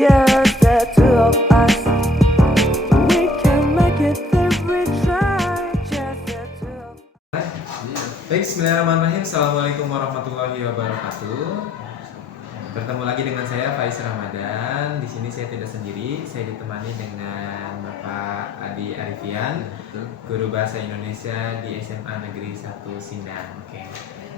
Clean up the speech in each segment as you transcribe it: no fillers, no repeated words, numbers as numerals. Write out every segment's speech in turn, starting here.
just the two of us. We can make it if we try. Just the two of us. Baik, bismillahirrahmanirrahim. Assalamualaikum warahmatullahi wabarakatuh. Bertemu lagi dengan saya Faiz Ramadan. Di sini saya tidak sendiri, saya ditemani dengan Bapak Adi Arifian, guru bahasa Indonesia di SMA Negeri 1 Sindang. Oke.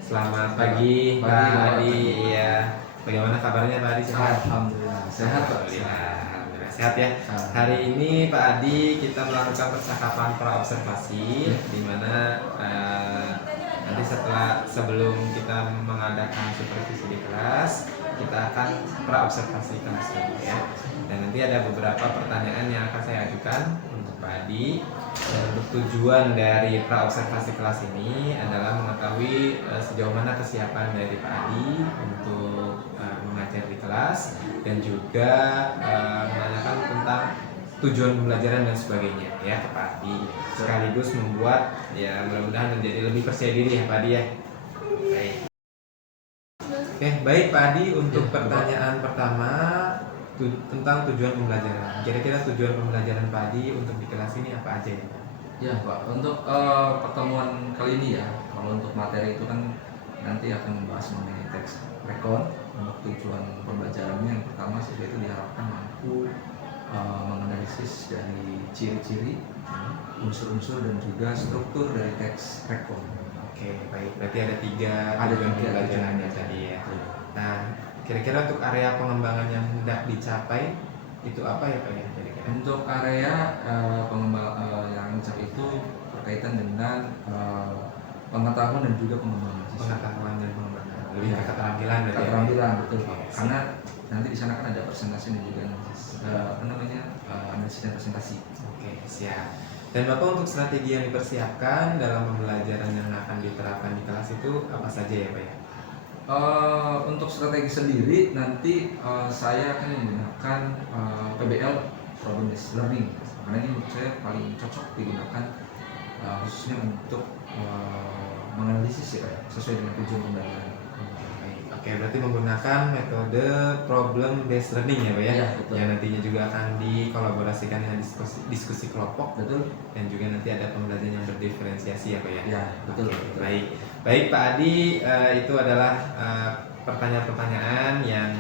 Selamat pagi, Pak Adi. Iya. Bagaimana kabarnya Pak Adi? Sehat? Alhamdulillah. Sehat, Pak. Alhamdulillah sehat ya. Hari ini Pak Adi kita melakukan percakapan praobservasi di mana nanti sebelum kita mengadakan supervisi di kelas, kita akan praobservasi kelas dulu ya. Dan nanti ada beberapa pertanyaan yang akan saya ajukan untuk Pak Adi. Untuk tujuan dari praobservasi kelas ini adalah mengetahui sejauh mana kesiapan dari Pak Adi untuk mengajar di kelas, dan juga menanyakan tentang tujuan pembelajaran dan sebagainya ya ke Pak Adi, sekaligus membuat ya mudah-mudahan menjadi lebih percaya diri ya Pak Adi ya. Baik. Oke, baik Pak Adi, untuk pertanyaan pertama tentang tujuan pembelajaran. Kira-kira tujuan pembelajaran Pak Adi untuk di kelas ini apa aja ya? Ya Pak, untuk pertemuan kali ini ya, kalau untuk materi itu kan nanti akan membahas mengenai teks rekon. Untuk tujuan pembelajarannya yang pertama siswa itu diharapkan mampu menganalisis dari ciri-ciri, unsur-unsur dan juga struktur dari teks rekon. Oke, baik. Berarti ada tiga tujuan pembelajarannya tadi ya. Nah, kira-kira untuk area pengembangan yang hendak dicapai itu apa ya Pak ya? Untuk area yang dicapai itu berkaitan dengan pengetahuan dan juga pengembangan. Pengetahuan dan pengembangan. Lebih ke keterampilan berarti. Keterampilan betul. Oke, Karena nanti di sana kan ada presentasi dan juga analisis dan presentasi. Oke, siap. Dan Bapak untuk strategi yang dipersiapkan dalam pembelajaran yang akan diterapkan di kelas itu apa saja ya Pak ya? Untuk strategi sendiri nanti saya akan menggunakan PBL, problem based learning, karena ini menurut saya paling cocok digunakan khususnya untuk menganalisis ya sesuai dengan tujuan pembelajaran. Oke, berarti menggunakan metode problem based learning ya Pak ya? Ya, betul. Yang nantinya juga akan dikolaborasikan dengan diskusi kelompok, betul. Dan juga nanti ada pembelajaran yang berdiferensiasi ya Pak ya? Ya, betul. Oke, baik. Baik Pak Adi, itu adalah pertanyaan-pertanyaan yang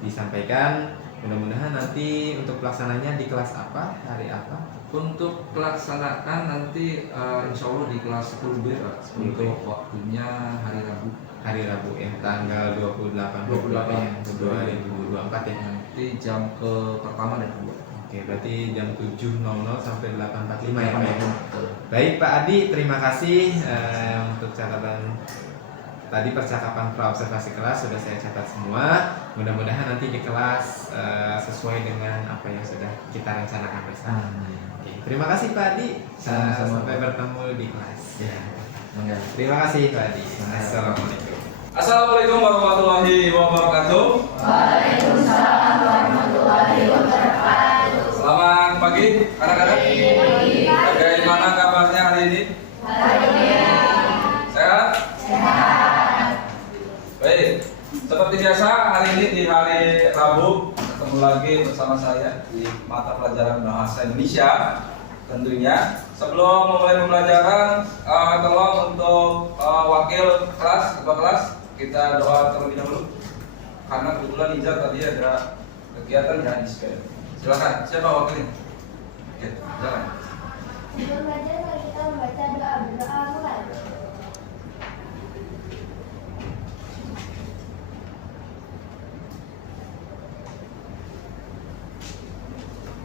disampaikan. Mudah-mudahan nanti untuk pelaksananya di kelas apa, hari apa? Untuk pelaksanaan nanti insya Allah di kelas 10B Pak. Untuk waktunya hari Rabu. Hari Rabu ya, tanggal 28 ya, 2024 ya. Nanti jam pertama dan kedua. Oke, berarti jam 7.00 sampai 8.45 ya Pak ya. Betul. Baik Pak Adi, terima kasih untuk catatan tadi percakapan praobservasi kelas sudah saya catat semua. Mudah-mudahan nanti di kelas sesuai dengan apa yang sudah kita rencanakan bersama. Oke, terima kasih Pak Adi. Sampai bertemu di kelas. Ya. Terima kasih Pak Adi. Assalamualaikum. Assalamualaikum warahmatullahi wabarakatuh. Waalaikumsalam warahmatullahi wabarakatuh. Selamat pagi anak-anak. Bagaimana kabarnya hari ini? Sehat? Baik. Seperti biasa hari ini di hari Rabu ketemu lagi bersama saya di mata pelajaran bahasa Indonesia. Tentunya sebelum memulai pembelajaran, tolong untuk wakil kelas, ketua kelas, kita doa terlebih dahulu. Karena kebetulan Ijar tadi ada kegiatan di Spell. Silakan, siapa wakilnya? Oke, silakan. Sebelum belajar mari kita membaca doa. Berdoa mulai.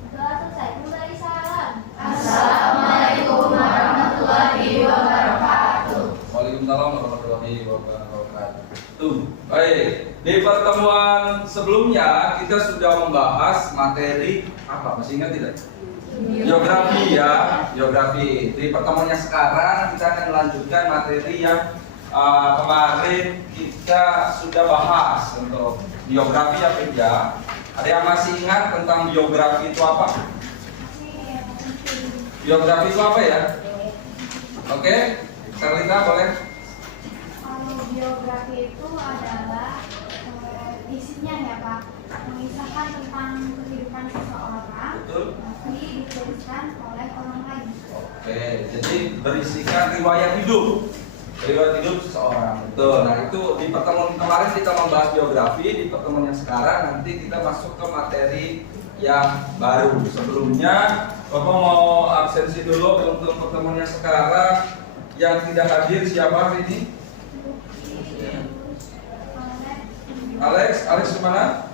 Doa selesai. Kembali salam. Assalamualaikum warahmatullahi wabarakatuh. Waalaikumsalam warahmatullahi wabarakatuh. Baik, di pertemuan sebelumnya kita sudah membahas materi apa? Masih ingat tidak? Geografi ya, geografi. Di pertemuannya sekarang kita akan melanjutkan materi yang kemarin kita sudah bahas untuk geografi apa ya? Ada yang masih ingat tentang geografi itu apa? Geografi itu apa ya? Oke, Serlita boleh? Kalau geografi itu adalah isinya ya Pak, mengisahkan tentang kehidupan seseorang, Betul. tapi dituliskan oleh orang lain. Oke, jadi berisikan riwayat hidup. Riwayat hidup seseorang. Betul. Nah, itu di pertemuan kemarin kita membahas biografi, di pertemuan yang sekarang nanti kita masuk ke materi yang baru. Sebelumnya, Bapak mau absensi dulu untuk pertemuan yang sekarang. Yang tidak hadir siapa hari ini? Alex kemana?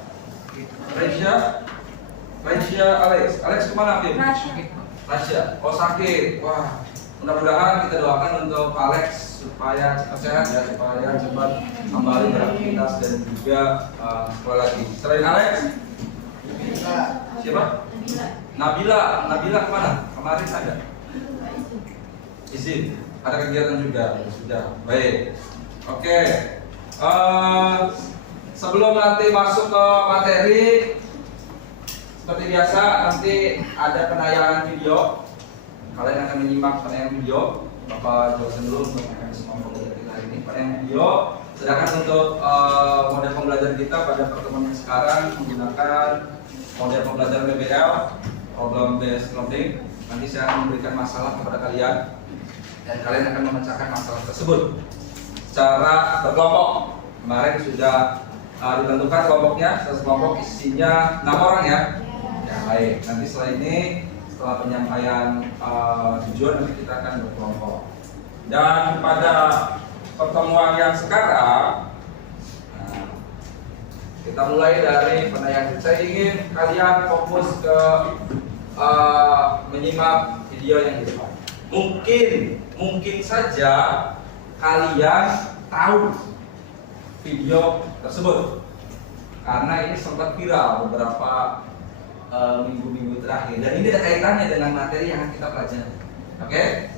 Raisya, Alex kemana, Bim? Rasya, oh sakit. Wah, mudah-mudahan kita doakan untuk Alex supaya cepat sehat ya, supaya cepat kembali beraktivitas dan juga sekolah lagi. Selain Alex, siapa? Nabila kemana? Kemarin ada izin, ada kegiatan juga. Sudah, baik. Oke. Sebelum nanti masuk ke materi, seperti biasa nanti ada penayangan video. Kalian akan menyimak penayangan video. Bapak jelasin dulu untuk mekanisme pembelajaran kita hari ini. Penayangan video. Sedangkan untuk model pembelajaran kita pada pertemuan yang sekarang menggunakan model pembelajaran PBL, problem based learning. Nanti saya akan memberikan masalah kepada kalian dan kalian akan memecahkan masalah tersebut secara berkelompok. Kemarin sudah ditentukan kelompoknya, satu kelompok isinya 6 orang ya. Ya baik, nanti setelah ini, setelah penyampaian tujuan nanti kita akan berkelompok. Dan pada pertemuan yang sekarang, kita mulai dari penayangan. Saya ingin kalian fokus ke menyimak video yang di depan. Mungkin saja kalian tahu video tersebut karena ini sempat viral beberapa minggu-minggu terakhir dan ini ada kaitannya dengan materi yang akan kita pelajari. Oke?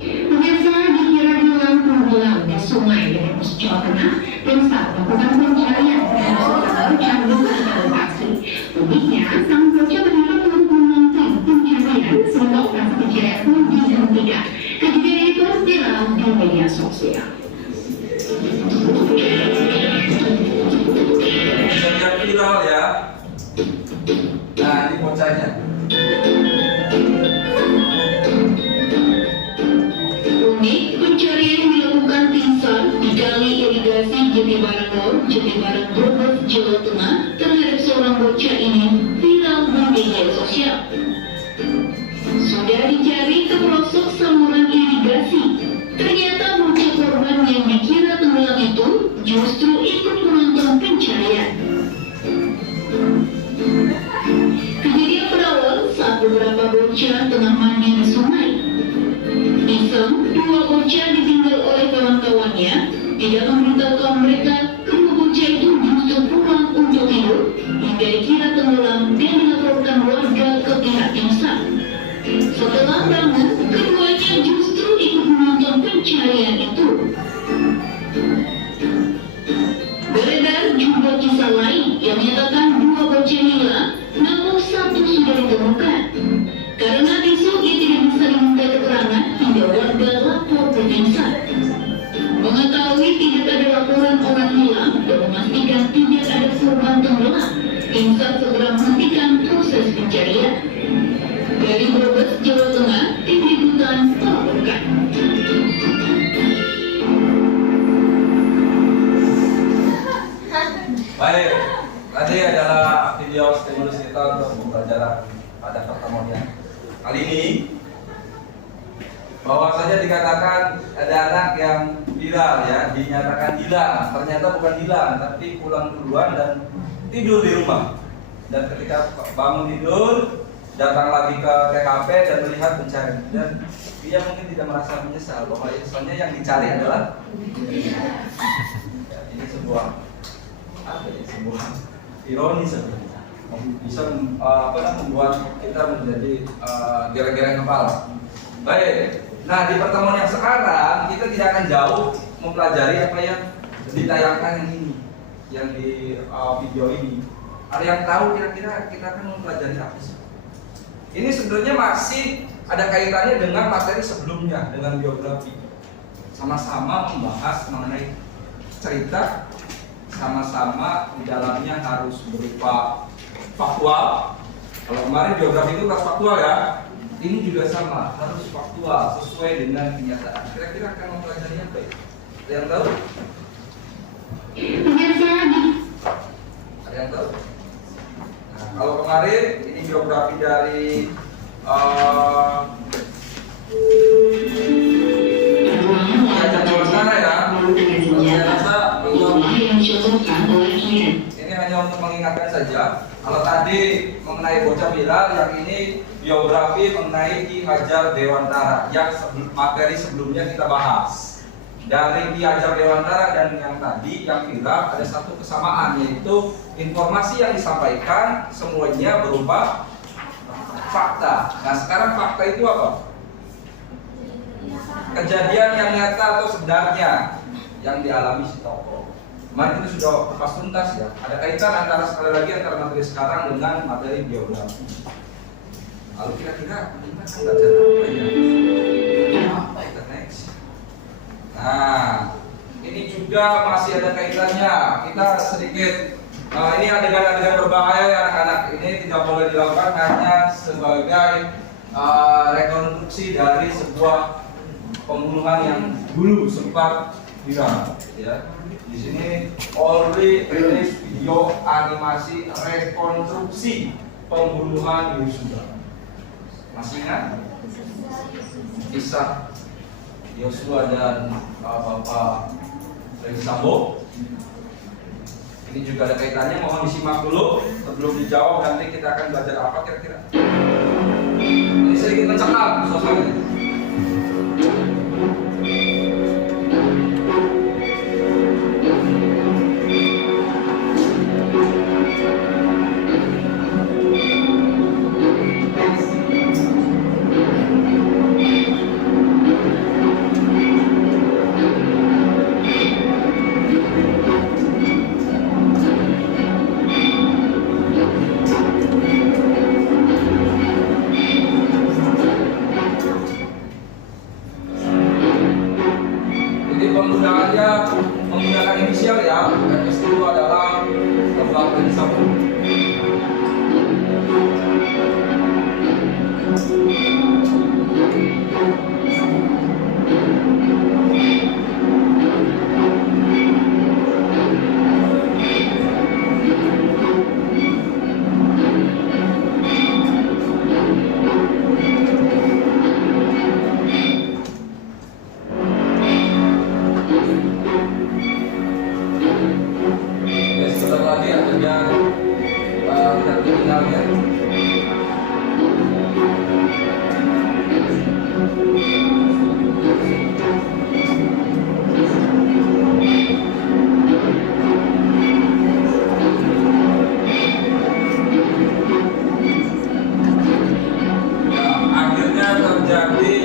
Pemirsa, dikira hilang tenggelam di sungai di Brebes, Jawa Tengah, tim SAR melakukan pencarian terhadap seorang candu ke lokasi. Uniknya, sang bocah ternyata turut menonton pencarian sehingga operasi pencarian pun dihentikan. Kejadian itu viral di media sosial. Kejadian viral ya. Nah, ini bocahnya. Unik, pencarian dilakukan tim SAR di Kali Irigasi Jatibarang, Brebes, Jawa Tengah terhadap seorang bocah ini viral di media sosial. Sudah dicari ke pelosok saluran irigasi, ternyata bocah korban yang dikira tenggelam itu justru ikut menonton pencarian. Kejadian berawal saat beberapa bocah tengah mandi di sungai. Iseng, dua bocah ditinggal oleh kawan-kawannya. Tidak memberitahukan mereka, kedua bocah itu justru pulang untuk tidur hingga dikira tenggelam dan dilaporkan warga ke pihak tim SAR. Setelah bangun, keduanya justru ikut menonton pencarian itu. Beredar juga kisah lain yang menyatakan dua bocah hilang, namun satu sudah ditemukan. Karena isu ia tidak bisa diminta keterangan hingga warga lapor ke tim SAR. Mengetahui tidak ada laporan orang hilang dan memastikan tidak ada korban tenggelam, tim SAR segera menghentikan proses pencarian. Dari Brebes, Jawa Tengah, tim liputan melaporkan. Baik, tadi adalah video stimulus kita untuk pembelajaran pada pertemuan yang kali ini. Bahwa saja dikatakan ada anak yang viral ya, dinyatakan hilang. Ternyata bukan hilang, tapi pulang duluan dan tidur di rumah. Dan ketika bangun tidur, datang lagi ke TKP dan melihat pencarian. Dan dia mungkin tidak merasa menyesal bahwa soalnya yang dicari adalah ya, ini sebuah sebuah ironi sebenarnya. Bisa membuat kita menjadi geleng-geleng kepala. Baik. Nah, di pertemuan yang sekarang kita tidak akan jauh mempelajari apa yang ditayangkan yang ini, yang di video ini. Ada yang tahu kira-kira kita akan mempelajari apa sih? Ini sebenarnya masih ada kaitannya dengan materi sebelumnya, dengan biografi. Sama-sama membahas mengenai cerita sama-sama di dalamnya harus berupa faktual. Kalau kemarin geografi itu harus faktual ya, ini juga sama, harus faktual sesuai dengan kenyataan. Kira-kira akan mempelajari apa ya? Ada yang tahu? Pemirsa, Ada yang tahu? Nah, kalau kemarin ini geografi dari Piagam Nusantara ya. Saya rasa yang dicontohkan oleh klien. ini hanya untuk mengingatkan saja. Kalau tadi mengenai bocah viral, yang ini biografi mengenai Ki Hajar Dewantara yang materi sebelumnya kita bahas. Dari Ki Hajar Dewantara dan yang tadi yang viral ada satu kesamaan, yaitu informasi yang disampaikan semuanya berupa fakta. Nah sekarang fakta itu apa? Kejadian yang nyata atau sebenarnya yang dialami si tokoh. Kemarin itu sudah kupas tuntas ya. Ada kaitan antara sekali lagi antara materi sekarang dengan materi biografi. Lalu kira-kira kita akan belajar apa ya? Apa itu next? Nah, ini juga masih ada kaitannya. Kita sedikit ini adegan-adegan berbahaya ya anak-anak. Ini tidak boleh dilakukan hanya sebagai rekonstruksi dari sebuah pembunuhan yang dulu sempat viral ya. Di sini Polri rilis video animasi rekonstruksi pembunuhan Yosua. Masih ingat kisah Yosua dan Bapak Ferdy Sambo? Ini juga ada kaitannya, mohon disimak dulu sebelum dijawab. Nanti kita akan belajar apa kira-kira. Ini sedikit mencekam suasananya. Penggunaannya menggunakan inisial ya. RS itu adalah Bapak Ferdy Sambo. Sebentar lagi adegan kriminalnya. Akhirnya terjadi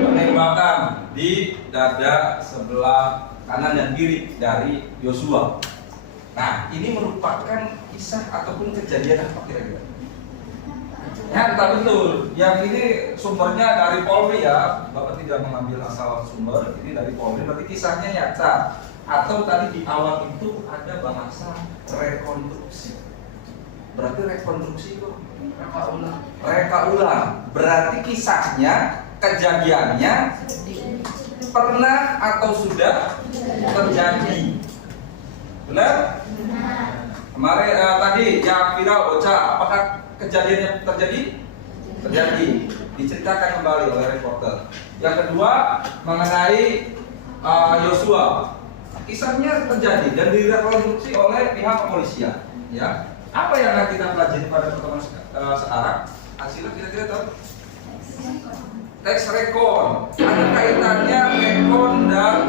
penembakan di dada sebelah kanan dan kiri dari Yosua. Nah, ini merupakan kisah ataupun kejadian apa kira-kira? Ya, entah betul. Yang ini sumbernya dari Polri ya. Bapak tidak mengambil asal sumber. Ini dari Polri. Berarti kisahnya nyata. Atau tadi di awal itu ada bahasa rekonstruksi. Berarti rekonstruksi itu reka ulang. Berarti kisahnya, kejadiannya pernah atau sudah terjadi. Benar? Kemarin tadi yang viral bocah, apakah kejadiannya terjadi? Terjadi. Diceritakan kembali oleh reporter. Yang kedua mengenai Yosua, kisahnya terjadi dan direkonstruksi oleh pihak kepolisian. Ya, apa yang akan kita pelajari pada pertemuan sekarang? Hasilnya kira-kira tahu? Teks rekon. Ada kaitannya rekon dan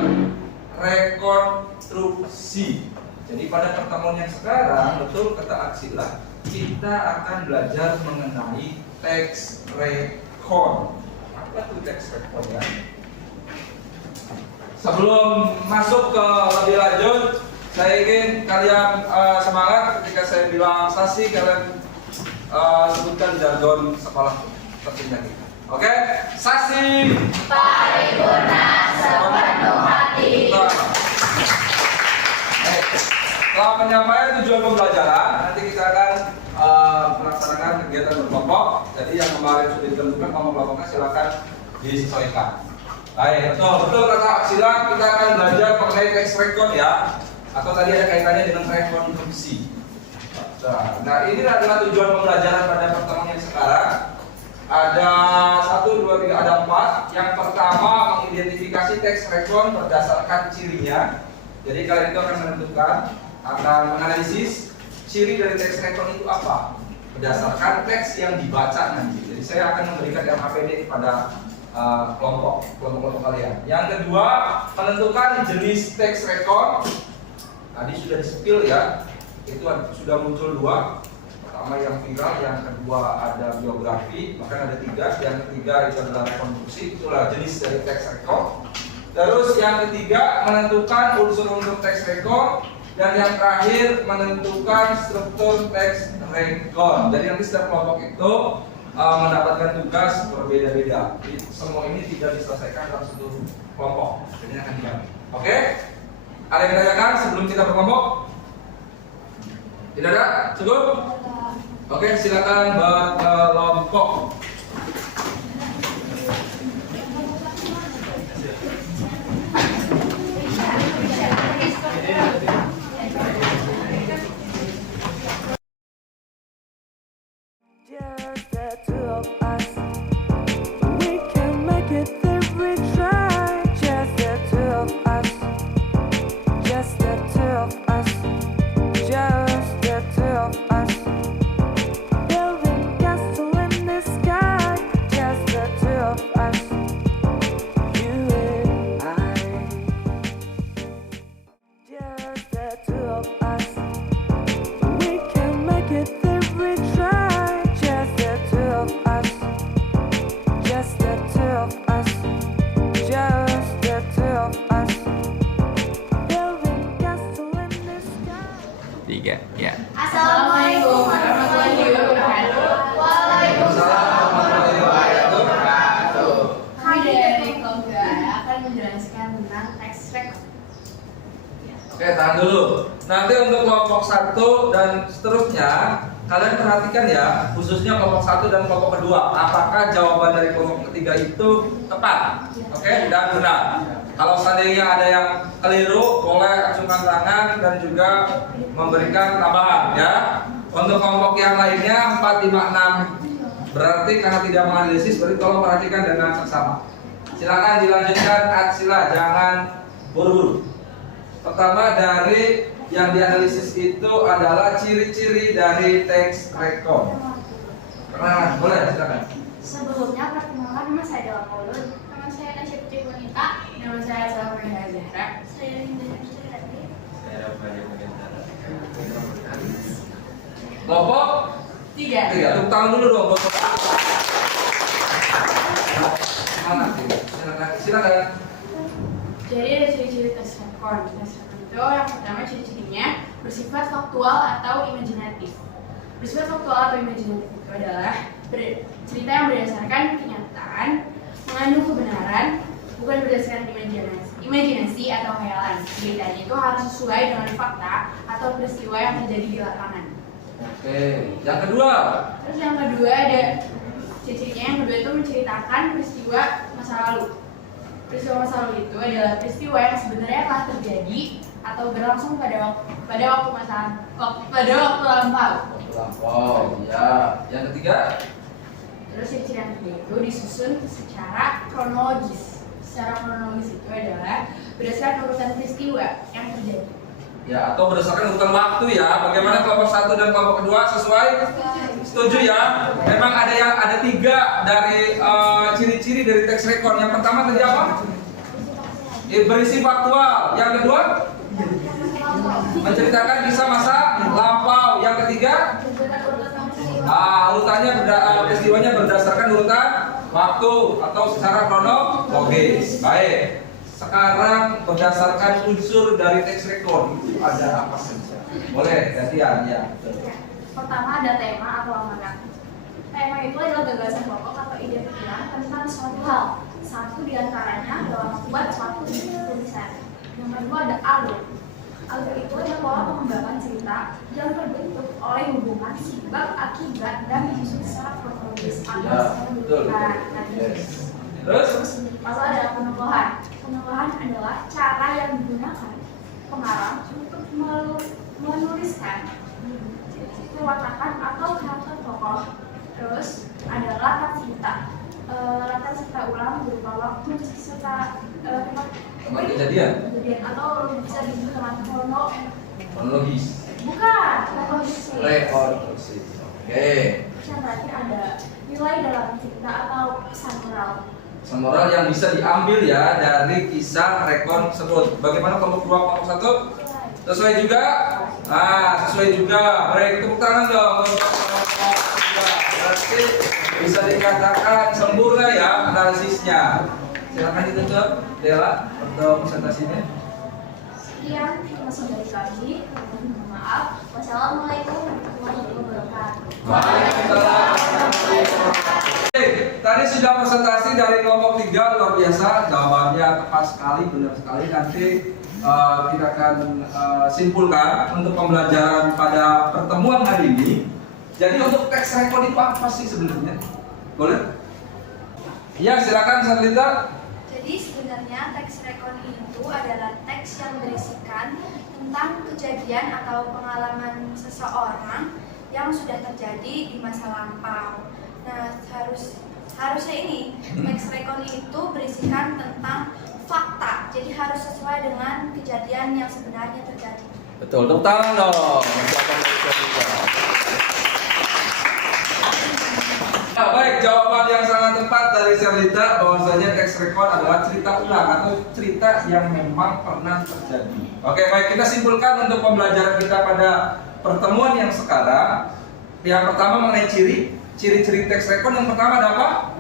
rekonstruksi. Jadi pada pertemuan yang sekarang, betul kata Aksila, kita akan belajar mengenai teks rekon. Apa tuh teks rekon ya? Sebelum masuk ke lebih lanjut, saya ingin kalian semangat ketika saya bilang sasi, kalian sebutkan jargon sekolah tertinggal kita. Oke? Sasi paripurna sepenuh hati. Setelah penyampaian tujuan pembelajaran, nanti kita akan melaksanakan kegiatan berkelompok. Jadi yang kemarin sudah ditentukan kelompok-kelompoknya silakan disesuaikan. Baik, betul kata Aksila, kita akan belajar mengenai teks rekon ya, atau tadi ada kaitannya dengan rekonstruksi. Nah, ini adalah tujuan pembelajaran pada pertemuan yang sekarang. Ada 1, 2, 3, ada 4. Yang pertama mengidentifikasi teks rekon berdasarkan cirinya. Jadi kalian itu akan menentukan, akan menganalisis ciri dari teks rekon itu apa berdasarkan teks yang dibaca nanti. Jadi saya akan memberikan RHPD kepada kelompok kalian. Yang kedua, menentukan jenis teks rekon. Tadi sudah di-spill ya. Itu sudah muncul 2. Pertama yang viral, yang kedua ada biografi, bahkan ada 3. Yang ketiga itu adalah rekonstruksi, itulah jenis dari teks rekon. Terus yang ketiga menentukan unsur-unsur teks rekon, dan yang terakhir menentukan struktur teks rekon. Jadi nanti setiap kelompok itu mendapatkan tugas berbeda-beda. Semua ini tidak diselesaikan dalam satu kelompok. Jadi akan dibagi. Oke? Ada yang ditanyakan sebelum kita berkelompok? Tidak ada? Cukup? Oke, silakan berkelompok. Just the two of us. We can make it if we try. Just the two of us. Just the two of us. Just the two of us. Building castle in the sky. Just the two of us. You and I. Just the two of us. We can make it if we try. Just the two of us. Just the two of us. Just the two of us. Building castle in the sky. 3, ya. Assalamualaikum warahmatullahi wabarakatuh. Waalaikumsalam warahmatullahi wabarakatuh. Kami dari kelompok A akan menjelaskan tentang teks rekon. Oke, tahan dulu. Nanti untuk kelompok 1 dan seterusnya, kalian perhatikan ya, khususnya kelompok 1 dan kelompok kedua, apakah jawaban dari kelompok ketiga itu tepat, oke, dan benar. Kalau seandainya ada yang keliru, boleh acungkan tangan dan juga memberikan tambahan ya. Untuk kelompok yang lainnya 4, 5, 6 berarti karena tidak menganalisis, berarti tolong perhatikan dengan seksama. Silakan dilanjutkan, Atsila, jangan buru-buru. Pertama dari yang dianalisis itu adalah ciri-ciri dari teks rekon. Nah, boleh silakan. Sebelumnya perkenalkan, nama saya Dewa Paulun. Nama saya Tasya Putri Bonita. Nama saya Salma Zahra. Saya Linda Nurjati. Kelompok 3. 3, tepuk tangan dulu dong. Mana sih? Silakan. Jadi ada ciri-ciri tes rekon. Tes rekon itu yang pertama ciri-cirinya bersifat faktual atau imajinatif. Bersifat faktual atau imajinatif itu adalah cerita yang berdasarkan kenyataan, mengandung kebenaran, bukan berdasarkan imajinasi atau khayalan. Ceritanya itu harus sesuai dengan fakta atau peristiwa yang terjadi di lapangan. Oke, yang kedua. Terus yang kedua ada ciri-cirinya yang kedua itu menceritakan peristiwa masa lalu. Peristiwa masa lalu itu adalah peristiwa yang sebenarnya telah terjadi atau berlangsung pada waktu lampau. Ya. Yang ketiga. Terus ciri-ciri yang ketiga itu disusun secara kronologis. Secara kronologis itu adalah berdasarkan urutan peristiwa yang terjadi. Ya, atau berdasarkan urutan waktu ya. Bagaimana kelompok 1 dan kelompok kedua sesuai? Setuju ya? Memang ada 3 dari ciri-ciri dari teks rekon. Yang pertama tadi apa? Berisi faktual. Yang kedua? Menceritakan kisah masa lampau. Yang ketiga? Urutannya peristiwanya berdasarkan urutan waktu atau secara kronologis. Baik. Sekarang berdasarkan unsur dari teks rekon itu ada apa saja? Boleh gantian ya. Pertama ada tema atau amanat. Tema itu adalah gagasan pokok atau ide pikiran tentang suatu hal. Satu diantaranya adalah membuat suatu tulisan. Yang kedua ada alur. Alur itu adalah pola pengembangan cerita yang terbentuk oleh hubungan sebab akibat dan disusun secara kronologis atau Ya, secara betul. berurutan. Yes. Terus? Masalah adalah penenggalan. Penenggalan adalah cara yang digunakan pengarang untuk menuliskan perwatakan atau karakter tokoh. Terus ada latar cerita. Latar cerita ulang berupa waktu serta tempat Kejadian atau bisa disebut dengan kronologis. bukan kronologis. Rekonstruksi. Oke. Terus yang terakhir ada nilai dalam cerita atau pesan moral. Pesan moral yang bisa diambil ya dari kisah rekon tersebut. Bagaimana kelompok 2, kelompok 1? Sesuai juga? Ah, sesuai juga. Baik, tepuk tangan dong untuk kelompok 2. Berarti bisa dikatakan sempurna ya analisisnya. Silakan ditutup, Dela, untuk presentasinya. Sekian informasi dari kami. Mohon maaf. Wassalamualaikum warahmatullahi wabarakatuh. Waalaikumsalam. Oke, tadi sudah presentasi dari kelompok 3, luar biasa. Jawabannya tepat sekali, benar sekali. Nanti kita akan simpulkan untuk pembelajaran pada pertemuan hari ini. Jadi untuk teks rekon itu apa sih sebenarnya? Boleh? Ya, silakan Sarlita. Jadi sebenarnya teks rekon itu adalah teks yang berisikan tentang kejadian atau pengalaman seseorang yang sudah terjadi di masa lampau. Nah, harusnya ini teks rekon itu berisikan tentang fakta. Jadi harus sesuai dengan kejadian yang sebenarnya terjadi. Betul, tepuk tangan dong. Nah, baik, jawaban yang sangat tepat dari Sarlita bahwasanya teks rekon adalah cerita ulang atau cerita yang memang pernah terjadi. Oke, baik, kita simpulkan untuk pembelajaran kita pada pertemuan yang sekarang. Yang pertama mengenai ciri-ciri teks rekon. Yang pertama ada apa?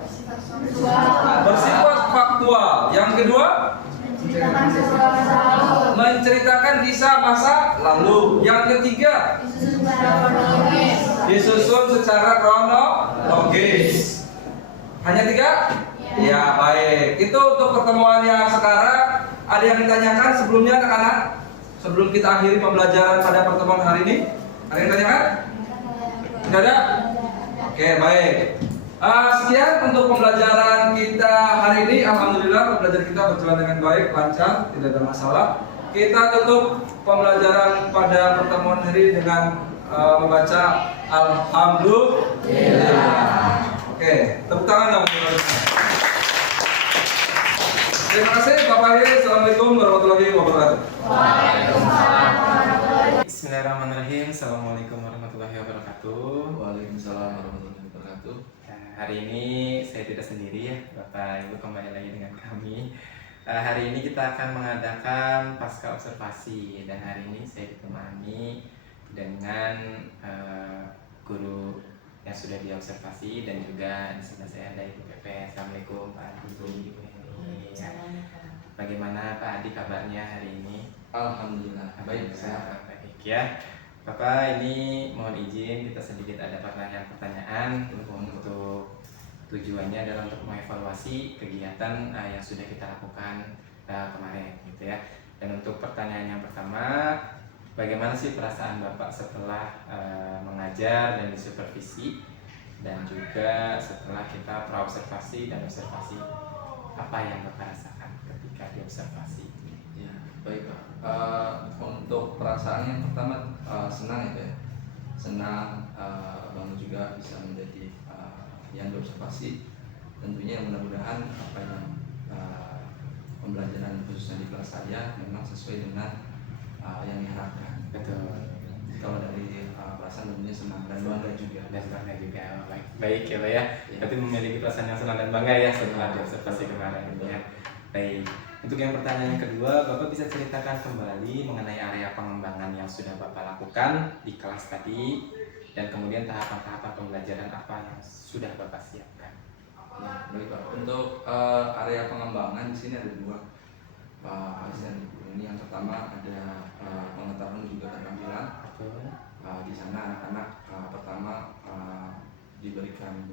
Bersifat faktual. Yang kedua, menceritakan kisah masa lalu. Yang ketiga, disusun secara kronologis. Hanya 3? Ya, baik. Itu untuk pertemuan yang sekarang. Ada yang ditanyakan sebelumnya anak-anak? Sebelum kita akhiri pembelajaran pada pertemuan hari ini? Ada yang ditanyakan? Tidak ada? Oke, baik. Sekian untuk pembelajaran kita hari ini. Alhamdulillah pembelajaran kita berjalan dengan baik, lancar, tidak ada masalah. Kita tutup pembelajaran pada pertemuan hari ini dengan membaca Alhamdulillah. Oke, tepuk tangan dong. Terima kasih Bapak Hiri. Assalamualaikum warahmatullahi wabarakatuh. Bismillahirrahmanirrahim. Assalamualaikum warahmatullahi wabarakatuh. Waalaikumsalam warahmatullahi wabarakatuh. Nah, hari ini saya tidak sendiri ya, Bapak Ibu kembali lagi dengan kami. Hari ini kita akan mengadakan pasca observasi dan hari ini saya ditemani dengan guru yang sudah diobservasi dan juga di sebelah saya ada Ibu Pepe. Assalamualaikum Pak Adi. Ya. Bagaimana Pak Adi kabarnya hari ini? Alhamdulillah baik, sehat. Baik ya. Bapak, ini mohon izin kita sedikit ada pertanyaan-pertanyaan untuk tujuannya adalah untuk mengevaluasi kegiatan yang sudah kita lakukan kemarin gitu ya. Dan untuk pertanyaan yang pertama, bagaimana sih perasaan Bapak setelah mengajar dan disupervisi dan juga setelah kita praobservasi dan observasi, apa yang Bapak rasakan ketika diobservasi? Ya, baik Pak. Untuk perasaan yang pertama senang ya, senang banget juga bisa menjadi yang diobservasi. Tentunya mudah-mudahan apa yang pembelajaran khususnya di kelas saya memang sesuai dengan yang diharapkan. Betul. Kalau dari perasaan tentunya senang dan bangga juga. Dan bangga juga. Baik ya Pak ya. Berarti memiliki perasaan yang senang dan bangga ya setelah diobservasi kemarin ya. Baik. Untuk yang pertanyaan yang kedua, Bapak bisa ceritakan kembali mengenai area pengembangan yang sudah Bapak lakukan di kelas tadi dan kemudian tahapan-tahapan pembelajaran apa yang sudah Bapak siapkan. Ya, baik Pak. Untuk area pengembangan di sini ada 2 Pak Hasan. Ini yang pertama ada pengetahuan juga keterampilan. Di sana anak-anak pertama diberikan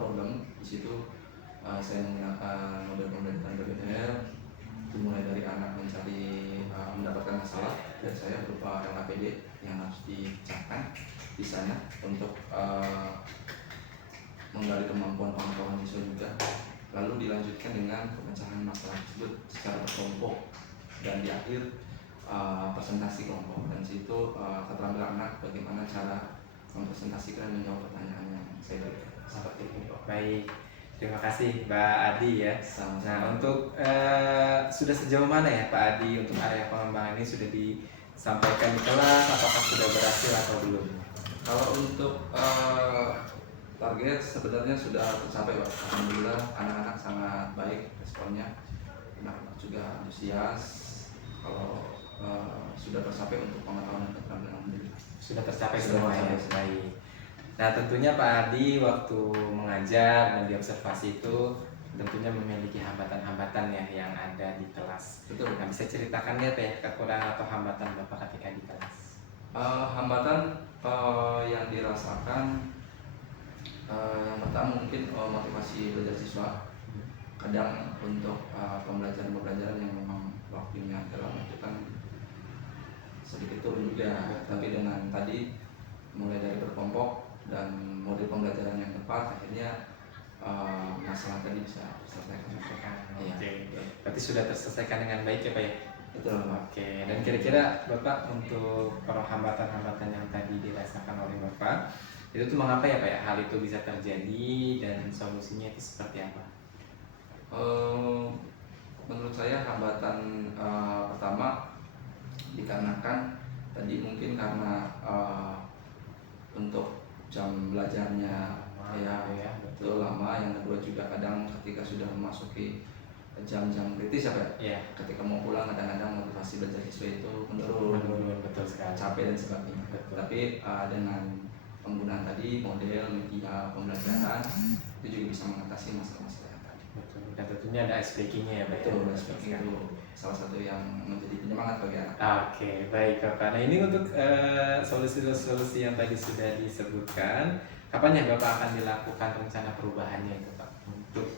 program di situ. Saya menggunakan model pembelajaran PBL, dimulai dari anak mencari mendapatkan nggak salah, dan saya berupa LAPD yang harus dicapkan di sana untuk menggali kemampuan pengetahuan siswa juga. Lalu dilanjutkan dengan pemecahan masalah tersebut secara berkelompok, dan di akhir presentasi kelompok, dan situ keterampilan anak bagaimana cara mempresentasikan dan menjawab pertanyaan yang saya berikan. Seperti itu. Baik, terima kasih Pak Adi ya. Nah, untuk sudah sejauh mana ya Pak Adi untuk area pengembangan ini sudah disampaikan di kelas? Apakah sudah berhasil atau belum? Kalau untuk target sebenarnya sudah tercapai Pak. Alhamdulillah anak-anak sangat baik responnya, anak-anak juga antusias. Kalau sudah tercapai untuk pengetahuan dan keterampilan, alhamdulillah Sudah tercapai Sudah semua ya. tercapai. Baik. Nah, tentunya Pak Adi waktu mengajar dan di observasi itu tentunya memiliki hambatan-hambatan ya yang ada di kelas. Betul. Nah, bisa ceritakan ya Pak ya, kekurangan atau hambatan Bapak ketika di kelas? Hambatan yang dirasakan yang pertama mungkin motivasi belajar siswa. Kadang untuk pembelajaran yang memang waktunya dalam itu kan sedikit turun juga, tapi dengan tadi mulai dari berkelompok dan model pembelajaran yang tepat, akhirnya masalah tadi bisa terselesaikan. Iya. Oke. Berarti sudah terselesaikan dengan baik ya Pak ya? Betul Pak. Oke, dan kira-kira Bapak untuk hambatan-hambatan yang tadi dirasakan oleh Bapak itu tuh mengapa ya Pak ya hal itu bisa terjadi dan solusinya itu seperti apa? Menurut saya hambatan pertama dikarenakan tadi mungkin karena untuk jam belajarnya ya betul lama. Yang kedua juga kadang ketika sudah memasuki jam-jam kritis ya Pak, Iya. ketika mau pulang kadang-kadang motivasi belajar siswa itu menurun, Betul sekali. capek dan sebagainya. Betul. Tapi dengan penggunaan tadi model media pembelajaran itu juga bisa mengatasi masalah-masalah yang tadi. Betul. Dan tentunya ada ice breaking-nya ya Pak. ya? Betul, Betul seperti sekali. itu salah satu yang menjadi penyemangat bagi anak. Oke, baik Bapak. Nah, ini untuk solusi-solusi yang tadi sudah disebutkan, kapan ya Bapak akan dilakukan rencana perubahannya itu Pak untuk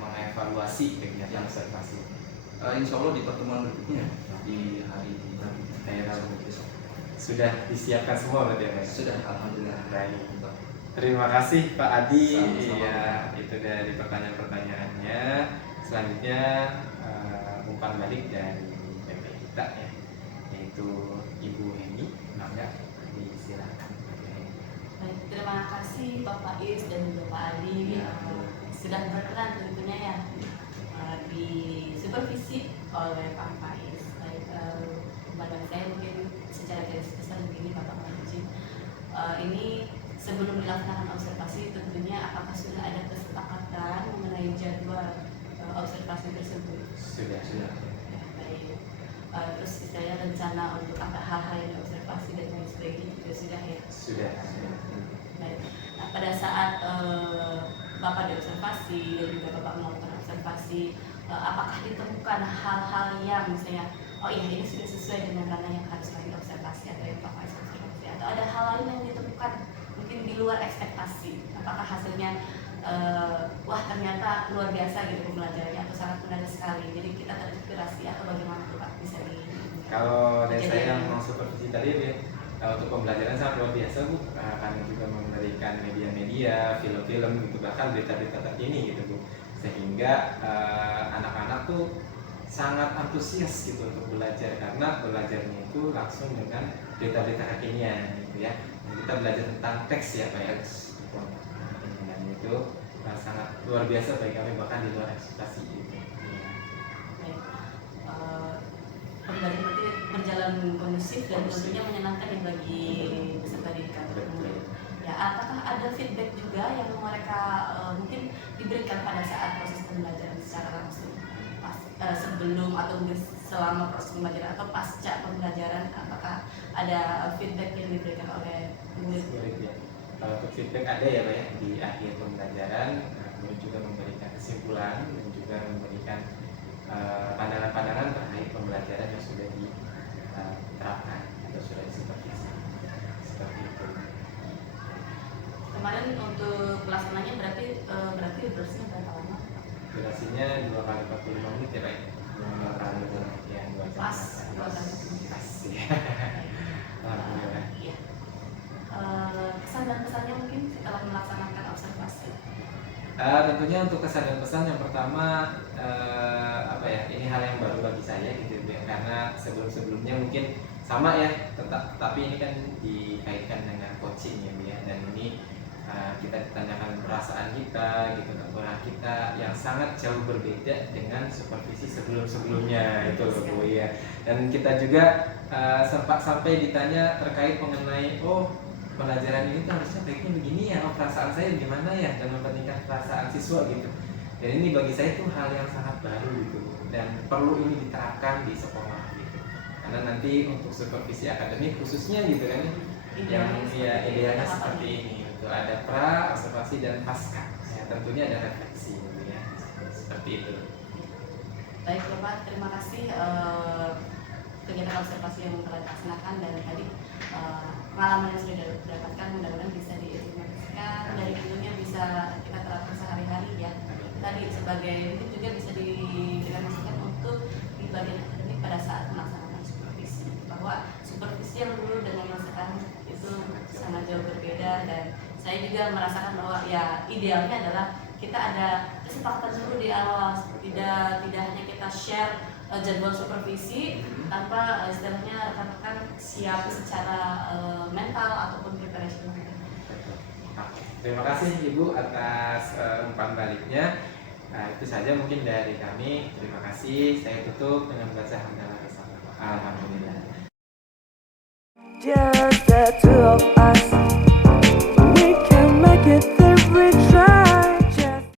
mengevaluasi kegiatan observasi? Insya Allah di pertemuan berikutnya di hari besok Sudah disiapkan semua berarti ya Pak? sudah, alhamdulillah. Baik. Terima kasih Pak Adi. Sama-sama. Ya, itu dari pertanyaan-pertanyaannya. Selanjutnya umpan balik dari PP kita ya, yaitu Ibu Heni. Mangga disilakan. Baik, terima kasih Pak Faiz dan juga Pak Adi sudah berkenan tentunya ya disupervisi oleh Pak Faiz. Baik, pandangan saya mungkin secara garis besar begini Bapak Majid. Ini sebelum dilaksanakan observasi tentunya apakah sudah ada kesepakatan mengenai jadwal observasi tersebut? Sudah. Ya, baik. Terus saya rencana untuk apa hal-hal yang diobservasi dan lain sebagainya juga sudah ya. Sudah. Baik. Nah, pada saat Bapak diobservasi dan juga Bapak melakukan observasi, apakah ditemukan hal-hal yang misalnya, oh iya ini sudah sesuai dengan ranah yang harus kami observasi atau yang Bapak observasi, atau ada hal lain yang ditemukan mungkin di luar ekspektasi? Apakah hasilnya wah ternyata luar biasa gitu pembelajarannya atau sangat menarik sekali, jadi kita terinspirasi atau bagaimana tuh Pak bisa di Kalau dari saya yang mau supervisi tadi ya, untuk pembelajaran sangat luar biasa Bu. Kami juga memberikan media-media, film-film gitu, bahkan berita-berita terkini gitu Bu, sehingga anak-anak tuh sangat antusias gitu untuk belajar, karena belajarnya itu langsung dengan berita-berita kekinian gitu ya. Dan kita belajar tentang teks ya Pak ya, dan itu sangat luar biasa bagi kami, bahkan di luar ekspektasi gitu. Baik. Pembelajaran berarti berjalan kondusif dan tentunya menyenangkan ya bagi peserta didik. Ya, apakah ada feedback juga yang mereka mungkin diberikan pada saat proses pembelajaran secara langsung, sebelum atau mungkin selama proses pembelajaran atau pasca pembelajaran, apakah ada feedback yang diberikan oleh murid? Ya. Kalau untuk feedback ada ya Pak ya, di akhir pembelajaran guru juga memberikan kesimpulan dan juga memberikan pandangan-pandangan terkait pembelajaran yang sudah diterapkan atau sudah disupervisi, seperti itu. Kemarin untuk pelaksananya berarti durasinya berapa lama? Durasinya 2 kali 45 menit ya Pak. 2 kali ya, 2 jam. Pas 2 kali tentunya untuk kesan dan pesan yang pertama apa ya, ini hal yang baru bagi saya gitu ya, karena sebelumnya mungkin sama ya, tapi ini kan dikaitkan dengan coaching ya Bu ya, dan ini kita ditanyakan perasaan kita gitu, kekurangan kita yang sangat jauh berbeda dengan supervisi sebelumnya itu Bu ya. Dan kita juga sempat sampai ditanya terkait mengenai pelajaran ini tuh harusnya baiknya begini ya, perasaan saya gimana ya, dan membandingkan perasaan siswa gitu. Dan ini bagi saya itu hal yang sangat baru gitu, dan perlu ini diterapkan di sekolah gitu, karena nanti untuk supervisi akademik khususnya gitu kan, yang ya idealnya seperti ini gitu, ada pra, observasi, dan pasca ya, tentunya ada refleksi gitu ya, seperti itu. Baik Bapak, terima kasih kegiatan observasi yang telah dilaksanakan, dan tadi pengalaman yang sudah didapatkan mudah-mudahan bisa diimplementasikan dari ilmunya, bisa kita terapkan sehari-hari ya. Tadi sebagai mungkin juga bisa dimasukkan untuk di bagian akademik pada saat melaksanakan supervisi, bahwa supervisi yang dulu dengan yang sekarang itu sangat jauh berbeda, dan saya juga merasakan bahwa ya idealnya adalah kita ada kesepakatan dulu di awal, tidak hanya kita share jadwal supervisi tanpa istilahnya rekan-rekan siap secara mental ataupun preparation. Terima kasih Ibu atas umpan baliknya. Nah, itu saja mungkin dari kami. Terima kasih. Saya tutup dengan baca hamdalah bersama. Alhamdulillah. Just the two of us.